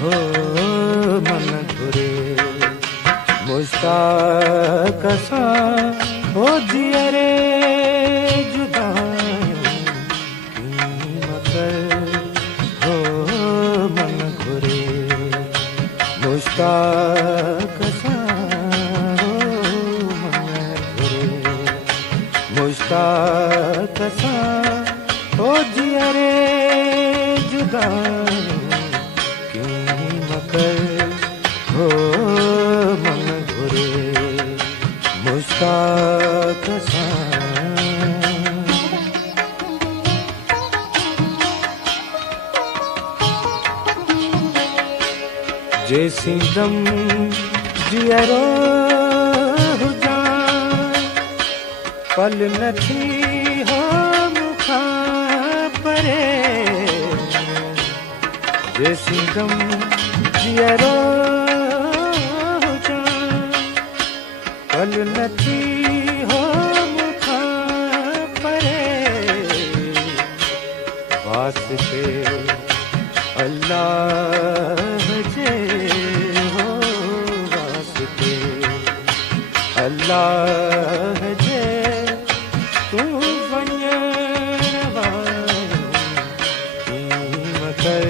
हो मन घुरे मुश्ताक सा हो जियरे जुदायूं मकर हो मन घुरे मुश्ताक सा हो मन घुरे मुश्ताक सा हो जियरे जुदायूं मकर हो मन घुरे मुश्ताक सा जैसी दम जियरो हुजां पल नथी हो मुखा परे जैसी दम जियरो हुजां पल नथी हो मुखा परे वास्ते अल्लाह जे हो वास्ते अल्लाह जे तू वञण कर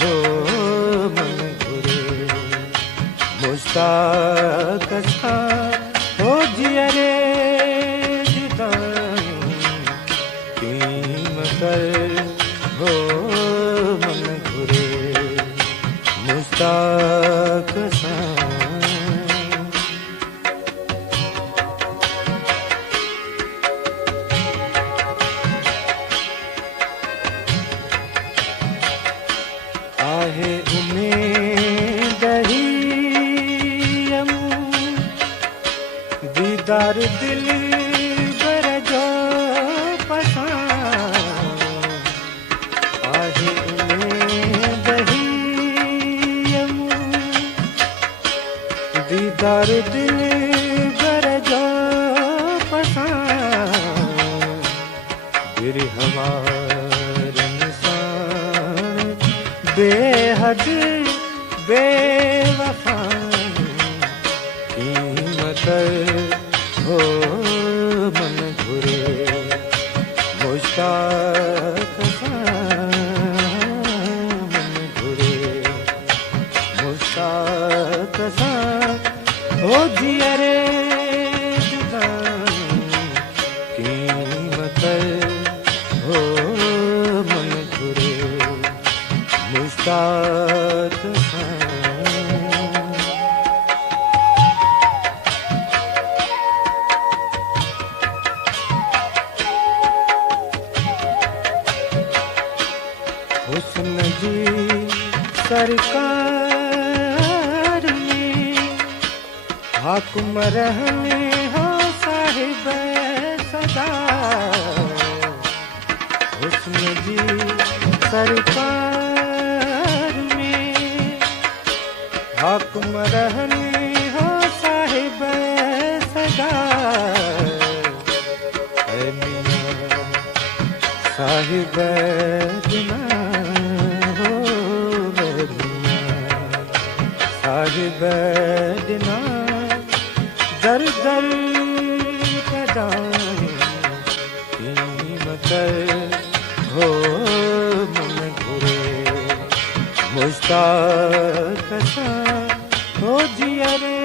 हो मन घुरे मुश्ताक सा हो जियरे जुदायूं कीम कर हो मन घुरे मुश्ताक सा आहे उम्मीद ही दीदार दिल बर जो पसंद आहे उम्मीद ही दीदार दिल बर जो पसंद गिर हमार इंसान बेहद बेवफा कीमत हो मन घुरे मुश्ताक सा मन घुरे मुश्ताक सा हो जियरे जुदायूं कीमत हो मन घुरे मुश्ताक सा हुस्न जी सरकार में हाकुम रहने हो साहिब सदा हुस्न जी सरकार में हाकुम रहने हो साहिब सदा ऐ मियां साहिब बिना साहिब बिना दर दर कदाएं कीमत हो मन घुरे मुश्ताक सा हो जियरे